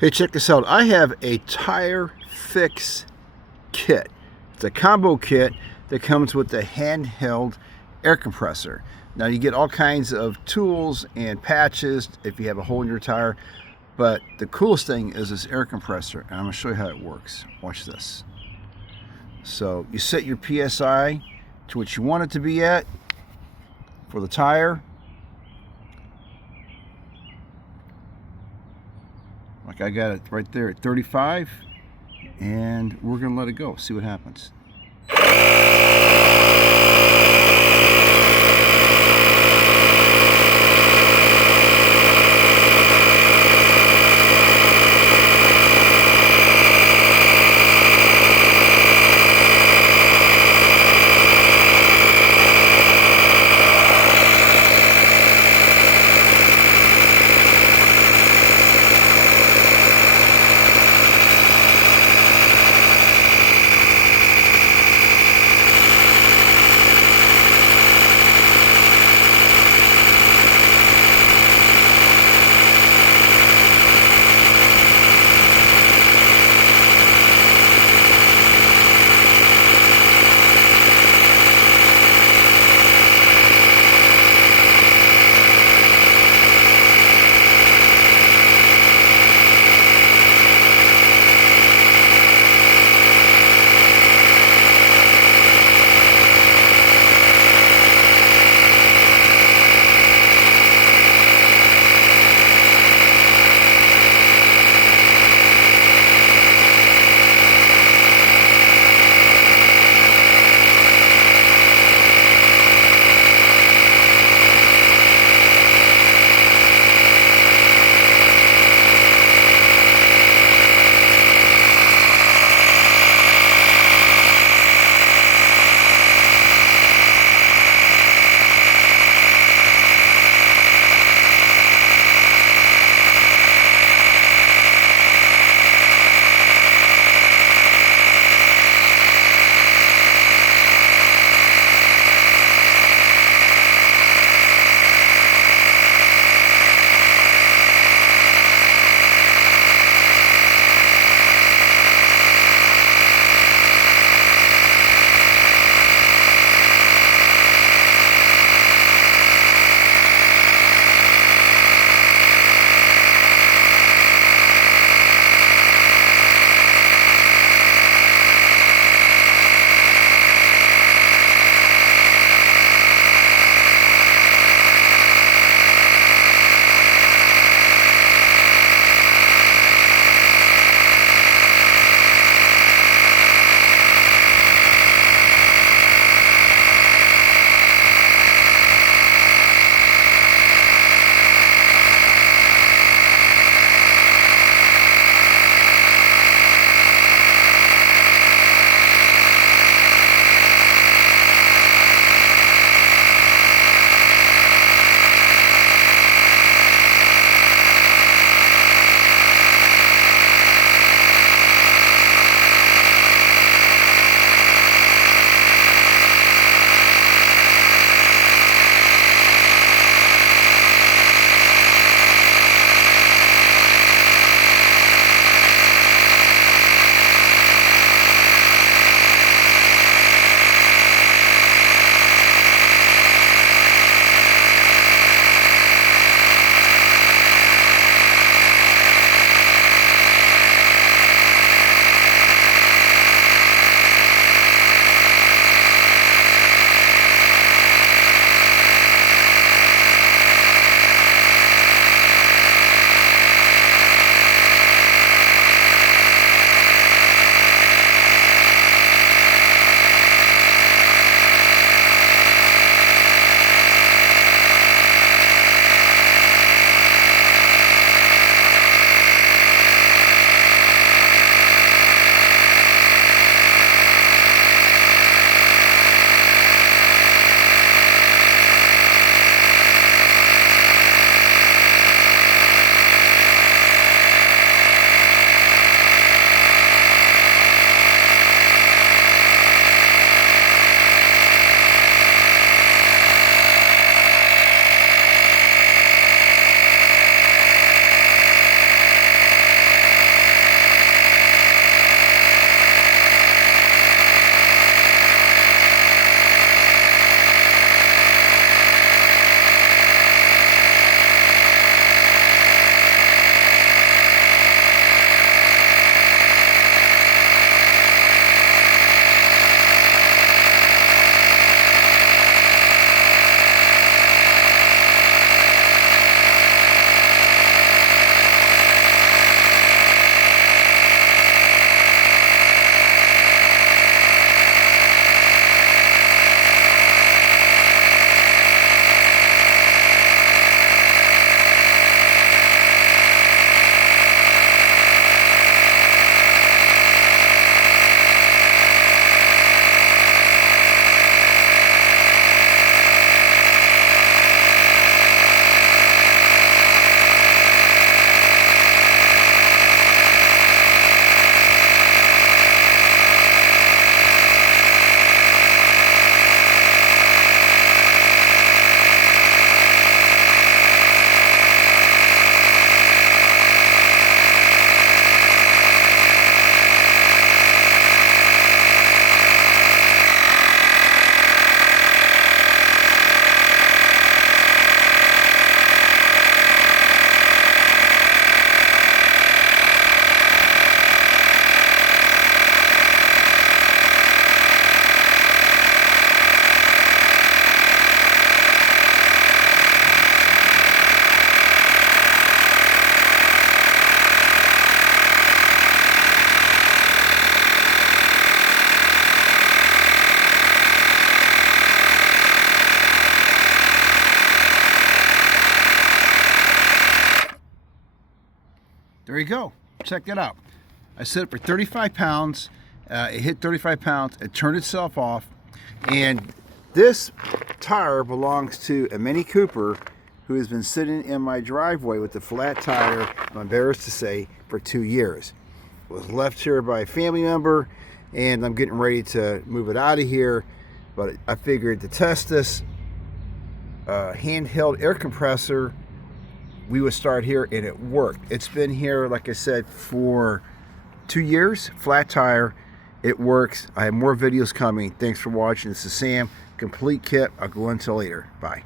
Hey, check this out. I have a tire fix kit. It's a combo kit that comes with the handheld air compressor. Now you get all kinds of tools and patches if you have a hole in your tire, but the coolest thing is this air compressor, and I'm going to show you how it works. Watch this. So you set your PSI to what you want it to be at for the tire. Like I got it right there at 35, and we're gonna let it go, see what happens. There you go. Check that out. I set it for 35 pounds. It hit 35 pounds. It turned itself off. And this tire belongs to a Mini Cooper who has been sitting in my driveway with the flat tire, I'm embarrassed to say, for 2 years. It was left here by a family member, and I'm getting ready to move it out of here. But I figured to test this handheld air compressor, we would start here, and it worked. It's been here, like I said, for 2 years, flat tire. It works. I have more videos coming. Thanks for watching. This is Sam. Complete kit. I'll go into later. Bye.